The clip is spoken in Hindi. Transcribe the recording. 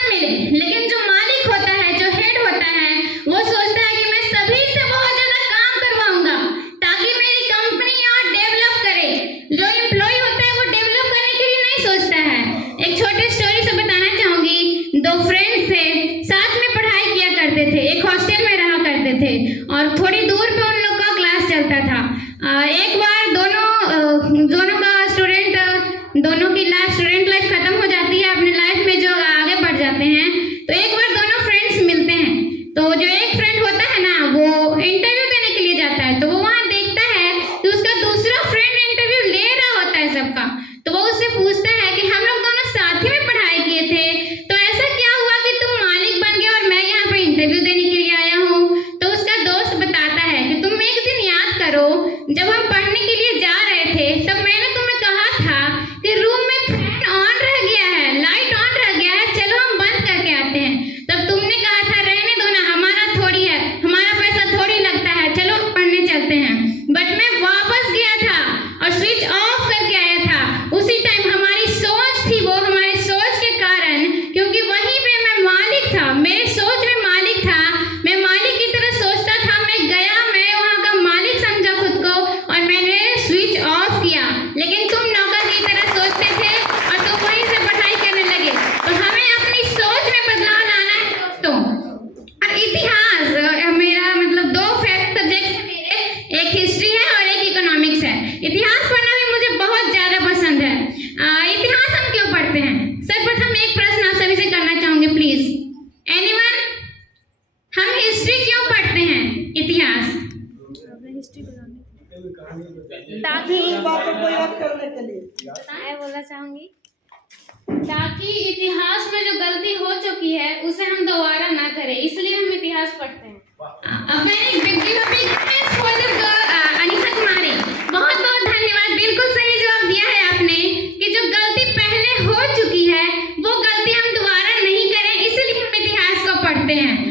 प्रमोशन मिले, लेकिन जो मालिक होता है, जो हेड होता है, वो सोचता है कि मैं सभी से बहुत ज्यादा काम करवाऊंगा ताकि मेरी कंपनी और डेवलप करे। जो एम्प्लॉय होता है वो डेवलप करने के लिए नहीं सोचता है। एक छोटे स्टोरी से बताना चाहूंगी। दो फ्रेंड्स थे, साथ में पढ़ाई किया करते थे, एक हॉस्टल में रहा करते थे और थोड़ी दूर पे उन लोग का क्लास चलता था। एक बार दोनों की स्टूडेंट लाइफ खत्म हो जाती है, अपने लाइफ में जो आगे बढ़ जाते हैं, तो एक बार दोनों फ्रेंड्स मिलते हैं। तो जो एक फ्रेंड होता है ना, वो इंटरव्यू देने के लिए जाता है, तो वो वहाँ देखता है कि उसका दूसरा फ्रेंड इंटरव्यू ले रहा होता है सबका। तो वो उससे पूछता है कि हम लोग दोनों साथ ही में पढ़ाई किए थे, तो ऐसा क्या हुआ कि तुम मालिक बन गए और मैं यहाँ पे इंटरव्यू देने के लिए आया हूँ। तो उसका दोस्त बताता है कि तुम एक दिन याद करो, जब हम पढ़ने के लिए जा रहे थे तब मैंने तुम्हें कहा था कि रूम में फैन ऑन रह गया है, लाइट ऑन रह गया है, चलो हम बंद करके आते हैं। तब तुमने कहा था रहने दो ना, हमारा थोड़ी है, हमारा पैसा थोड़ी लगता है, चलो पढ़ने चलते हैं। बट मैं वापस गया था और स्विच ऑफ करके आया था। उसी टाइम हमारी सोच थी, वो हमारी सोच के कारण, क्योंकि वहीं पे मैं मालिक था, मेरे सोच में मालिक था, मैं मालिक की तरह सोचता था, मैं गया, मैं वहाँ का मालिक समझा खुद को और मैंने स्विच ऑफ किया। लेकिन तुम नौकर की तरह सोचते थे और तुम वहीं से पढ़ाई करने लगे। तो हमें अपनी सोच में बदलाव लाना है दोस्तों। और इतिहास मेरा मतलब दो फेवरेट सब्जेक्ट है मेरे, एक हिस्ट्री है और एक इकोनॉमिक्स है। इतिहास पढ़ना भी मुझे बहुत ज्यादा पसंद है। इतिहास हम क्यों पढ़ते हैं? सर्वप्रथम एक प्रश्न आप सभी से करना चाहूंगी, प्लीज एनीवन, हम हिस्ट्री क्यों पढ़ते हैं, इतिहास? ताकि बातों को याद करने के लिए मैं बोलना चाहूंगी ताकि इतिहास में जो गलती हो चुकी है उसे हम दोबारा ना करें, इसलिए हम इतिहास पढ़ते हैं। अनिता कुमारी, बहुत बहुत धन्यवाद। बिल्कुल सही जवाब दिया है आपने कि जो गलती पहले हो चुकी है वो गलती हम दोबारा नहीं करें, इसलिए हम इतिहास को पढ़ते हैं।